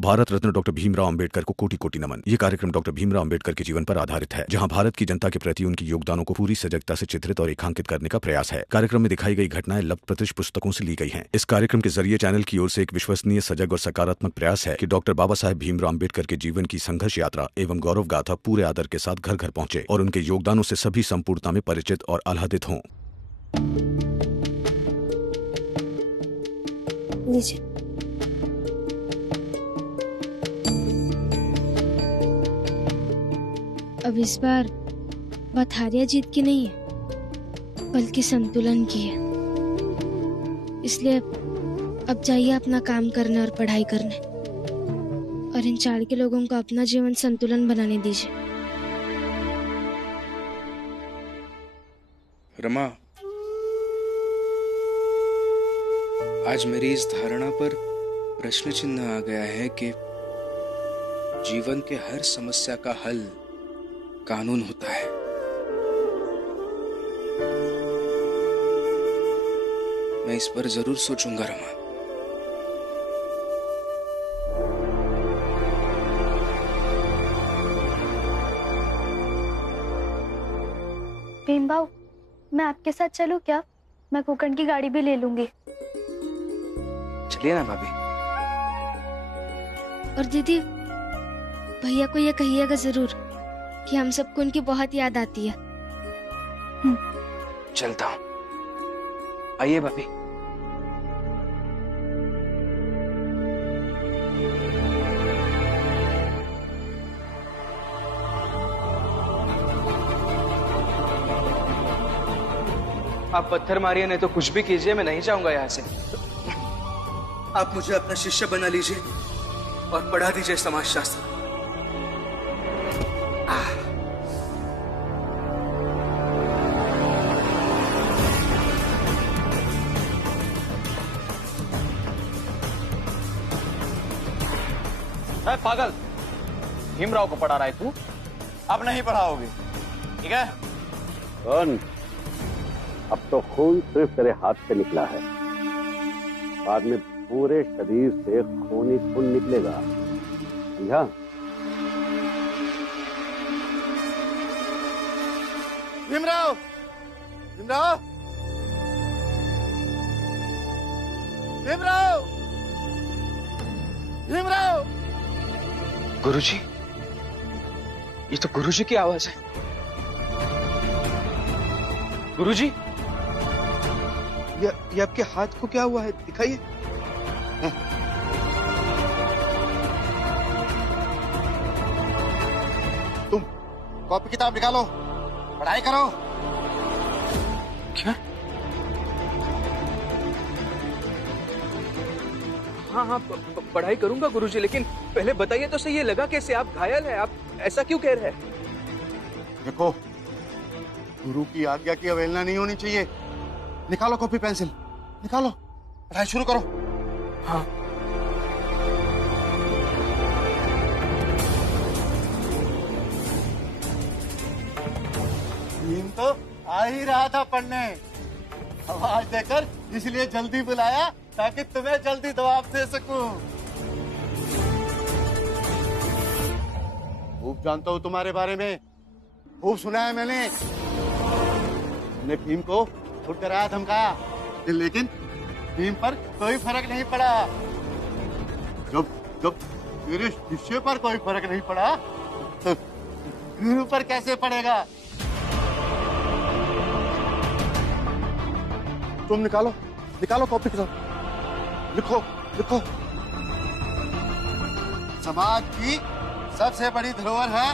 Bharat Ratna doctor Bhimrao Ambedkar को कोटि कोटि नमन। ये कार्यक्रम डॉक्टर भीमराव अंबेडकर के जीवन पर आधारित है, जहां भारत की जनता के प्रति उनके योगदानों को पूरी सजगता से चित्रित और रेखांकित करने का प्रयास है। कार्यक्रम में दिखाई गई घटनाएं लब्ध पुस्तकों से ली गई हैं। इस कार्यक्रम के जरिए चैनल की ओर से एक विश्वसनीय, सजग और सकारात्मक प्रयास है कि डॉक्टर बाबा साहेब भीमराव अंबेडकर के जीवन की संघर्ष यात्रा एवं गौरव गाथा पूरे आदर के साथ घर घर पहुंचे और उनके योगदानों से सभी संपूर्णता में परिचित और आह्लादित हों। अब इस बार बात हारिया जीत की नहीं है, बल्कि संतुलन की है। इसलिए अब जाइए अपना काम करने और पढ़ाई करने, और इन चाड़ के लोगों को अपना जीवन संतुलन बनाने दीजिए। रमा, आज मेरी इस धारणा पर प्रश्न चिन्ह आ गया है कि जीवन के हर समस्या का हल कानून होता है। मैं इस पर जरूर सोचूंगा रमा। भीमबाऊ, मैं आपके साथ चलूं क्या? मैं कुकन की गाड़ी भी ले लूंगी। चलिए ना भाभी। और दीदी, भैया को ये कहिएगा जरूर कि हम सबको उनकी बहुत याद आती है। चलता हूँ। आइए भाभी। आप पत्थर मारिए नहीं तो कुछ भी कीजिए, मैं नहीं जाऊंगा यहाँ से। आप मुझे अपना शिष्य बना लीजिए और पढ़ा दीजिए समाजशास्त्र। पागल, भीमराव को पढ़ा रहा है तू? अब नहीं पढ़ाओगे, ठीक है? कौन? अब तो खून सिर्फ तेरे हाथ से निकला है, बाद में पूरे शरीर से खून ही खून निकलेगा, समझा? भीमराव, भीमराव, भीमराव, भीमराव। गुरुजी, ये तो गुरुजी की आवाज है। गुरुजी, ये आपके हाथ को क्या हुआ है? दिखाइए। तुम कॉपी किताब निकालो, पढ़ाई करो। क्या? हाँ, पढ़ाई करूंगा गुरुजी, लेकिन पहले बताइए तो सही, ये लगा कैसे? आप घायल हैं, आप ऐसा क्यों कह रहे हैं? देखो, गुरु की आज्ञा की अवहेलना नहीं होनी चाहिए। निकालो कॉपी पेंसिल, निकालो, पढ़ाई शुरू करो। हाँ। भीम तो आ ही रहा था पढ़ने, आवाज देकर इसलिए जल्दी बुलाया ताकि तुम्हें जल्दी जवाब दे सकूं। खूब जानता हूं तुम्हारे बारे में, खूब सुना है मैंने भीम को छुट कराया, धमकाया, लेकिन भीम पर कोई फर्क नहीं पड़ा। जब जब मेरे शिष्य पर कोई फर्क नहीं पड़ा तो गुरु पर कैसे पड़ेगा? तुम निकालो, निकालो कॉपी किताब, लिखो, लिखो। समाज की सबसे बड़ी धरोहर है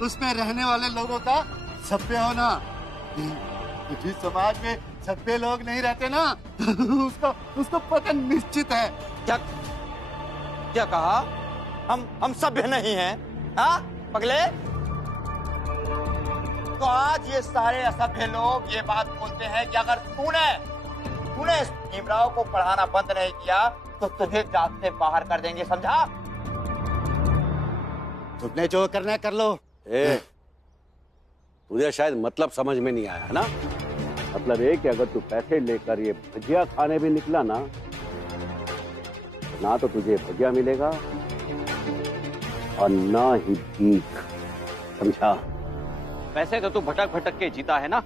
उसमें रहने वाले लोगों का सभ्य होना। जिस समाज में सभ्य लोग नहीं रहते ना, उसका पतन निश्चित है। क्या क्या कहा? हम सभ्य नहीं हैं? हाँ पगले? तो आज ये सारे असभ्य लोग ये बात बोलते हैं कि अगर तूने इस भीमराव को पढ़ाना बंद नहीं किया तो तुझे जात से बाहर कर देंगे, समझा? तुमने जो करना है कर लो। तुझे शायद मतलब समझ में नहीं आया ना। मतलब ये कि अगर तू पैसे लेकर ये भजिया खाने भी निकला ना तो तुझे भजिया मिलेगा और ना ही भीख, समझा? वैसे तो तू भटक भटक के जीता है ना,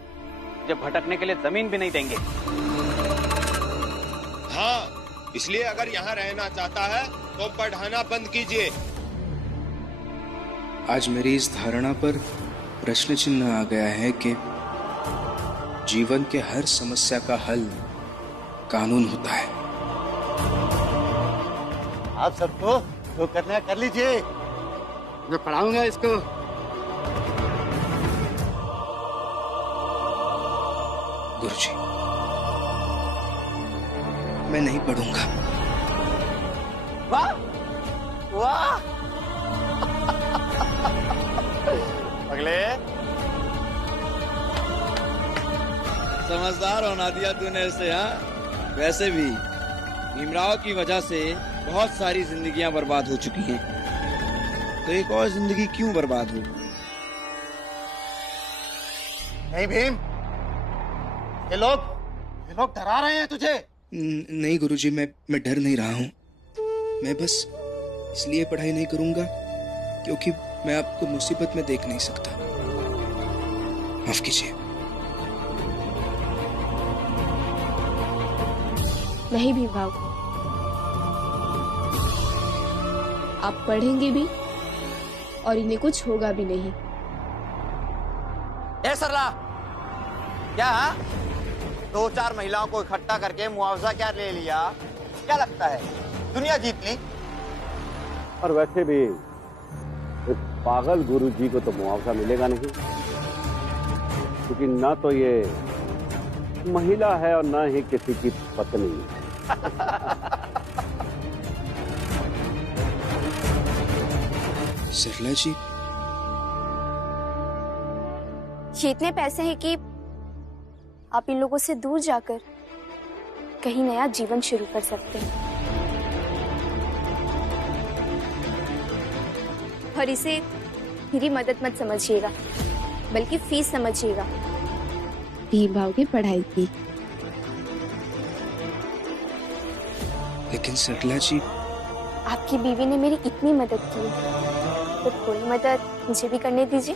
जब भटकने के लिए जमीन भी नहीं देंगे। हाँ, इसलिए अगर यहाँ रहना चाहता है तो पढ़ाना बंद कीजिए। आज मेरी इस धारणा पर प्रश्न चिन्ह आ गया है कि जीवन के हर समस्या का हल कानून होता है। आप सबको जो करना है कर लीजिए, मैं पढ़ाऊंगा इसको। गुरुजी, मैं नहीं पढ़ूंगा। वाह वाह अगले समझदार होना दिया तूने इसे। हाँ, वैसे भी भीमराव की वजह से बहुत सारी जिंदगियां बर्बाद हो चुकी हैं, तो एक और जिंदगी क्यों बर्बाद हो? नहीं भीम, ये लोग डरा रहे हैं तुझे। नहीं गुरुजी, मैं डर नहीं रहा हूँ। मैं बस इसलिए पढ़ाई नहीं करूंगा क्योंकि मैं आपको मुसीबत में देख नहीं सकता। माफ कीजिए। नहीं भीमराव, आप पढ़ेंगे भी और इन्हें कुछ होगा भी नहीं। ए सरला, क्या 2-4 महिलाओं को इकट्ठा करके मुआवजा क्या ले लिया? क्या लगता है दुनिया जीत ली? और वैसे भी इस पागल गुरुजी को तो मुआवजा मिलेगा नहीं, क्योंकि ना तो ये महिला है और ना ही किसी की पत्नी। सरला जी, ये इतने पैसे हैं कि आप इन लोगों से दूर जाकर कहीं नया जीवन शुरू कर सकते हैं। और इसे मेरी मदद मत समझिएगा, बल्कि फीस समझिएगा। भीमराव की पढ़ाई की। लेकिन सरला जी, आपकी बीवी ने मेरी इतनी मदद की है, तो थोड़ी मदद मुझे भी करने दीजिए।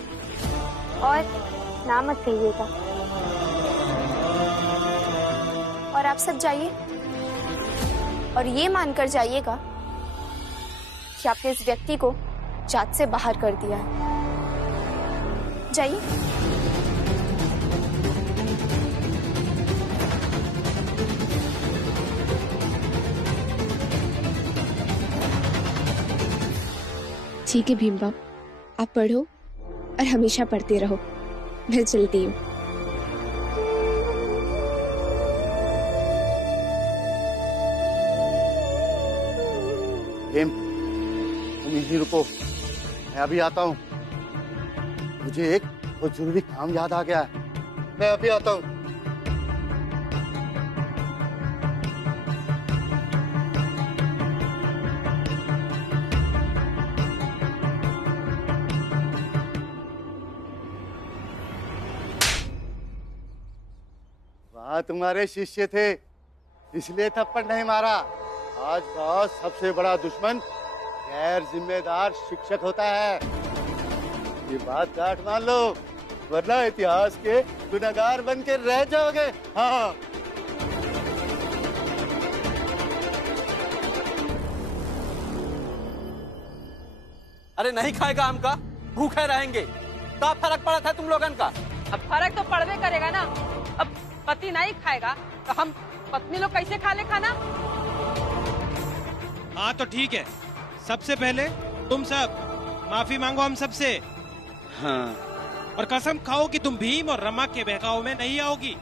और ना मत कहिएगा। और आप सब जाइए और ये मानकर जाइएगा कि आपने इस व्यक्ति को जात से बाहर कर दिया है। जाइए। ठीक है भीमराव, आप पढ़ो और हमेशा पढ़ते रहो। मैं चलती हूँ। भीम, तुम यहीं रुको, मैं अभी आता हूँ। मुझे एक बहुत जरूरी काम याद आ गया है, मैं अभी आता हूँ। वहाँ तुम्हारे शिष्य थे, इसलिए थप्पड़ नहीं मारा। आज का सबसे बड़ा दुश्मन गैर जिम्मेदार शिक्षक होता है। ये बात गांठ मान लो, वरना इतिहास के गुनहगार बन के रह जाओगे। हाँ। अरे नहीं खाएगा हमका, भूखे रहेंगे। क्या फर्क पड़ा था तुम लोगन का? अब फर्क तो पड़वे करेगा ना। अब पति नहीं खाएगा तो हम पत्नी लोग कैसे खा ले खाना? हाँ तो ठीक है, सबसे पहले तुम सब माफी मांगो हम सबसे। हाँ, और कसम खाओ कि तुम भीम और रमा के बहकाव में नहीं आओगी।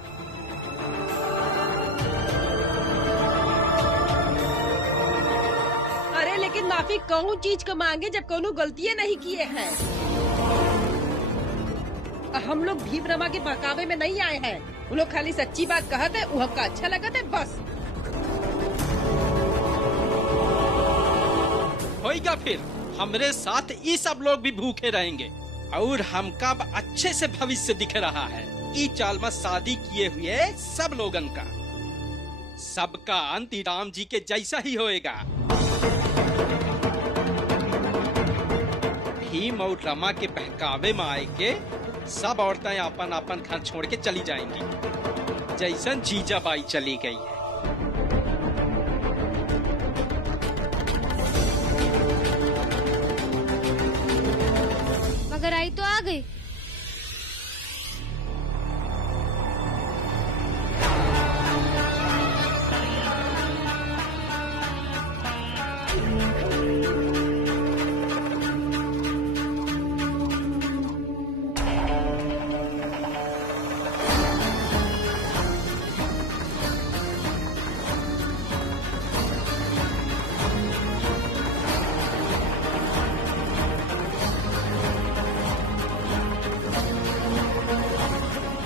अरे लेकिन माफी कौन चीज को मांगे जब कोनो गलतियां नहीं किए हैं। हम लोग भीम रमा के बहकावे में नहीं आए हैं। वो लोग खाली सच्ची बात कहते हैं, वो हमका अच्छा लगता है, बस। होएगा फिर हमरे साथ ये सब लोग भी भूखे रहेंगे और हमका अच्छे से भविष्य दिख रहा है। ई चाल में शादी किए हुए सब लोगन का सबका अंत राम जी के जैसा ही होएगा। भीम और रमा के बहकावे में आए के सब औरतें अपन अपन घर छोड़ के चली जाएंगी, जैसन जीजाबाई चली गई है। मगर आई तो आ गई।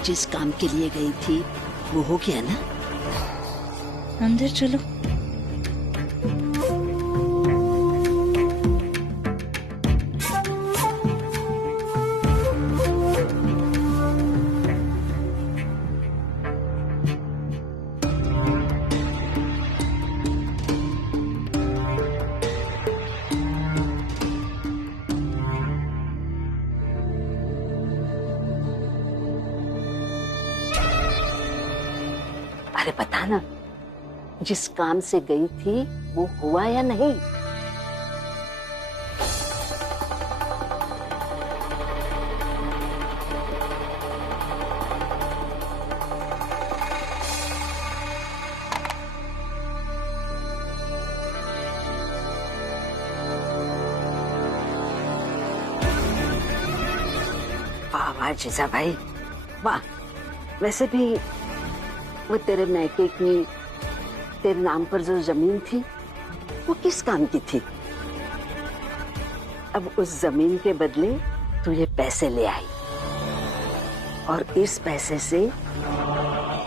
जिस काम के लिए गई थी वो हो गया ना? अंदर चलो। अरे बता ना, जिस काम से गई थी वो हुआ या नहीं? वाह वाह जीजा भाई वाह। वैसे भी वो तेरे मैके की तेरे नाम पर जो जमीन थी वो किस काम की थी? अब उस जमीन के बदले तू ये पैसे ले आई और इस पैसे से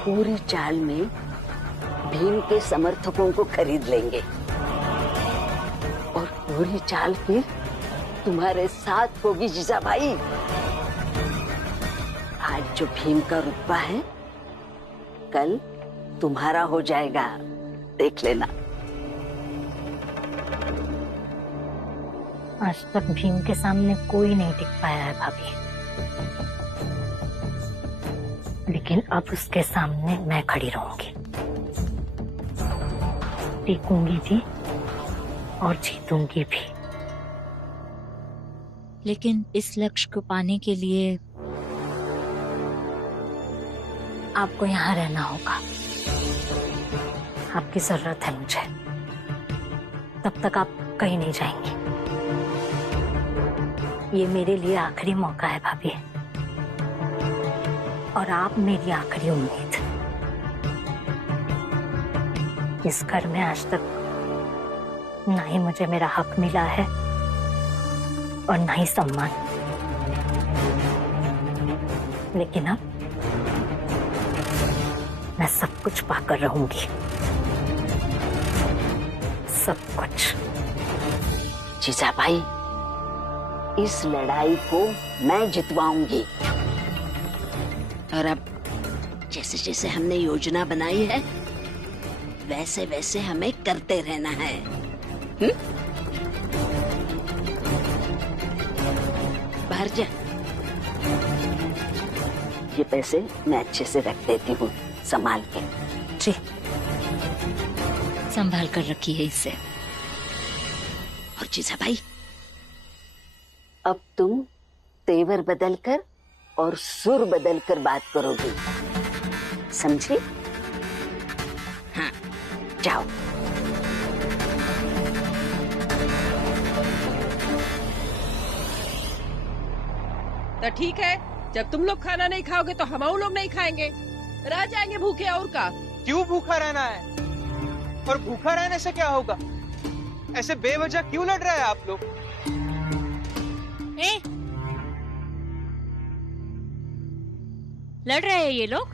पूरी चाल में भीम के समर्थकों को खरीद लेंगे और पूरी चाल फिर तुम्हारे साथ होगी जीजा भाई। आज जो भीम का रुतबा है कल तुम्हारा हो जाएगा, देख लेना। आज तक भीम के सामने कोई नहीं टिक पाया है भाभी, लेकिन अब उसके सामने मैं खड़ी रहूंगी, टिकूंगी भी और जीतूंगी भी। लेकिन इस लक्ष्य को पाने के लिए आपको यहाँ रहना होगा, आपकी जरूरत है मुझे। तब तक आप कहीं नहीं जाएंगे। ये मेरे लिए आखिरी मौका है भाभी, और आप मेरी आखिरी उम्मीद। इस घर में आज तक ना ही मुझे मेरा हक मिला है और ना ही सम्मान, लेकिन अब मैं सब कुछ पाकर रहूंगी, सब कुछ। जीजा भाई, इस लड़ाई को मैं जितवाऊंगी और अब जैसे जैसे हमने योजना बनाई है वैसे वैसे हमें करते रहना है। बाहर जा, ये पैसे मैं अच्छे से रख देती हूँ संभाल के। जी, संभाल कर रखिए इसे। और जीजा भाई, अब तुम तेवर बदल कर और सुर बदल कर बात करोगी, समझी? हाँ, जाओ। तो ठीक है, जब तुम लोग खाना नहीं खाओगे तो हम लोग नहीं खाएंगे, रह जाएंगे भूखे। और का क्यों भूखा रहना है? और भूखा रहने से क्या होगा? ऐसे बेवजह क्यों लड़ रहे हैं आप लोग? लड़ रहे हैं ये लोग?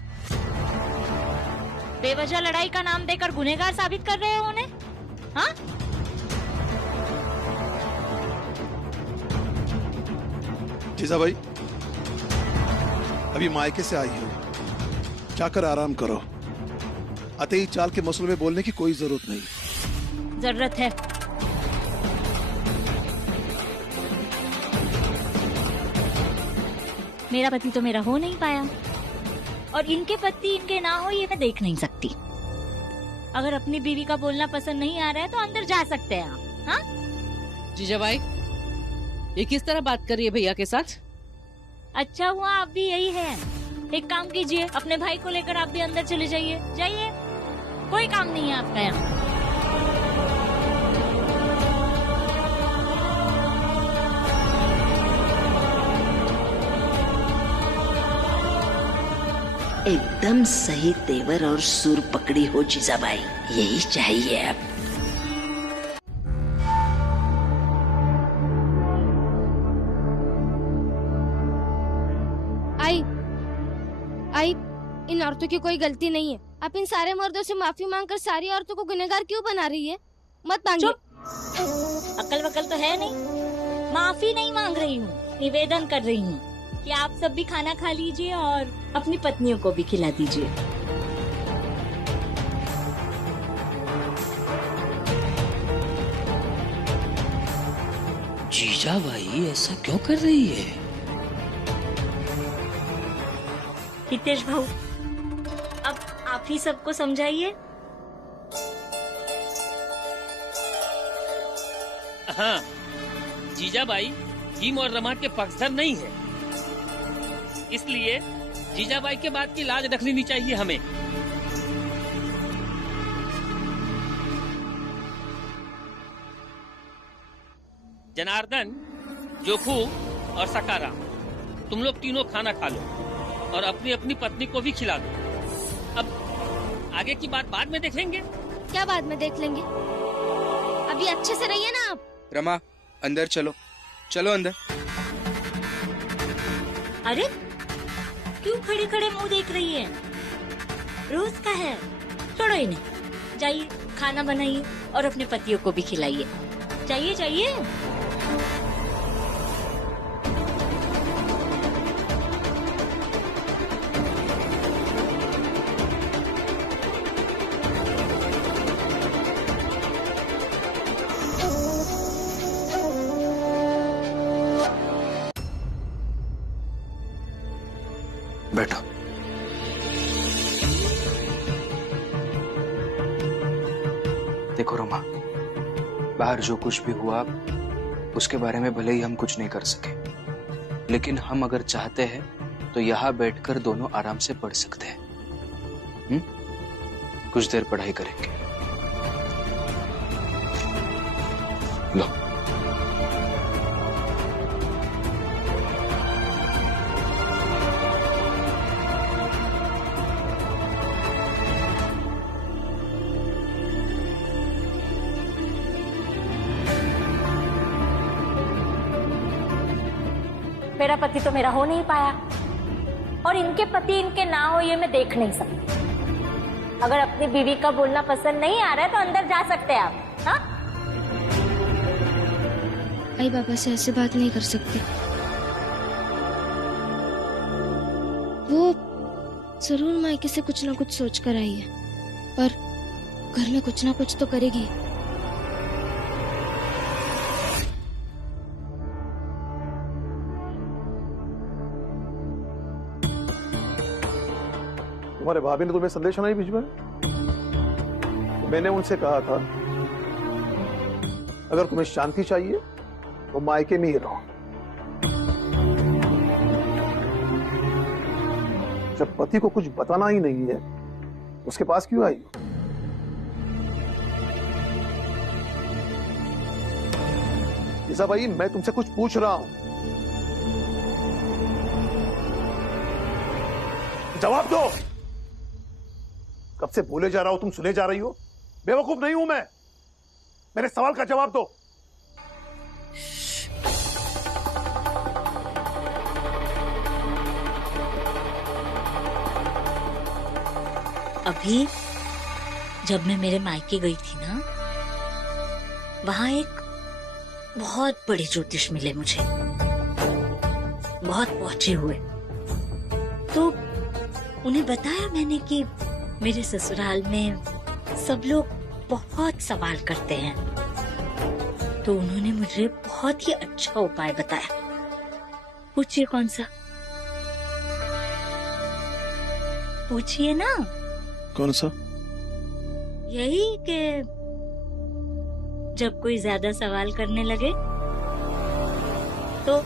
बेवजह लड़ाई का नाम देकर गुनहगार साबित कर रहे हो उन्हें? हाँ? जीजा भाई, अभी मायके से आई हो, जाकर आराम करो। अतई चाल के मसलों में बोलने की कोई जरूरत नहीं। जरूरत है। मेरा पति तो मेरा हो नहीं पाया, और इनके पति इनके ना हो ये मैं देख नहीं सकती। अगर अपनी बीवी का बोलना पसंद नहीं आ रहा है तो अंदर जा सकते हैं आप। हाँ जीजाबाई, ये किस तरह बात कर रही है भैया के साथ? अच्छा हुआ आप भी यही है। एक काम कीजिए, अपने भाई को लेकर आप भी अंदर चले जाइए। जाइए, कोई काम नहीं है आपका यहाँ। एकदम सही तेवर और सुर पकड़ी हो जीजाबाई, यही चाहिए अब। आई, इन औरतों की कोई गलती नहीं है। आप इन सारे मर्दों से माफी मांगकर सारी औरतों को गुनहगार क्यों बना रही है? मत मांगिए। अकल वकल तो है नहीं, माफी नहीं मांग रही हूँ, निवेदन कर रही हूँ कि आप सब भी खाना खा लीजिए और अपनी पत्नियों को भी खिला दीजिए। जीजाबाई ऐसा क्यों कर रही है? हितेश भाऊ, अब आप ही सबको समझाइए। हाँ, जीजाबाई भीम और रमा के पक्षधर नहीं है, इसलिए जीजाबाई के बात की लाज रख लेनी चाहिए हमें। जनार्दन, जोखू और सकाराम, तुम लोग तीनों खाना खा लो और अपनी अपनी पत्नी को भी खिला दो। अब आगे की बात बाद में देखेंगे। क्या बाद में देख लेंगे? अभी अच्छे से रहिए ना आप। रमा, अंदर चलो, चलो अंदर। अरे क्यों खड़े खड़े मुंह देख रही है? रोज का है, छोड़ो इन्हें। जाइए, खाना बनाइए और अपने पतियों को भी खिलाइए। जाइए जाइए। बैठो। देखो रोमा, बाहर जो कुछ भी हुआ उसके बारे में भले ही हम कुछ नहीं कर सके, लेकिन हम अगर चाहते हैं तो यहाँ बैठकर दोनों आराम से पढ़ सकते हैं। कुछ देर पढ़ाई करेंगे। लो। मेरा पति तो मेरा हो नहीं पाया, और इनके पति इनके ना हो ये मैं देख नहीं सकती। अगर अपनी बीवी का बोलना पसंद नहीं आ रहा है तो अंदर जा सकते हैं आप। हाँ? आई बाबा से ऐसे बात नहीं कर सकती। वो जरूर मायके से कुछ ना कुछ सोच कर आई है, पर घर में कुछ ना कुछ तो करेगी। तुम्हारे भाभी ने तुम्हें संदेश नहीं भिजवाया? मैंने उनसे कहा था अगर तुम्हें शांति चाहिए तो मायके में ही रहो। जब पति को कुछ बताना ही नहीं है उसके पास क्यों आई हो? ईसा भाई, मैं तुमसे कुछ पूछ रहा हूं, जवाब दो। कब से बोले जा रहा हूं, तुम सुने जा रही हो? बेवकूफ नहीं हूं मैं। मेरे सवाल का जवाब दो। अभी जब मैं मेरे मायके गई थी ना, वहां एक बहुत बड़े ज्योतिष मिले मुझे, बहुत पहुंचे हुए। तो उन्हें बताया मैंने कि मेरे ससुराल में सब लोग बहुत सवाल करते हैं, तो उन्होंने मुझे बहुत ही अच्छा उपाय बताया। पूछिए कौन सा? पूछिए ना। कौन सा? यही कि जब कोई ज्यादा सवाल करने लगे तो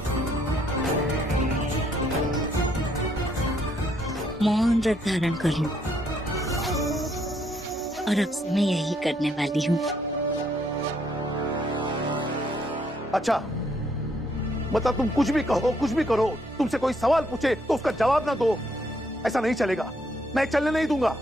मौन व्रत धारण कर लूं। और अब से मैं यही करने वाली हूँ। अच्छा, मतलब तुम कुछ भी कहो, कुछ भी करो, तुमसे कोई सवाल पूछे तो उसका जवाब ना दो, ऐसा नहीं चलेगा। मैं चलने नहीं दूंगा।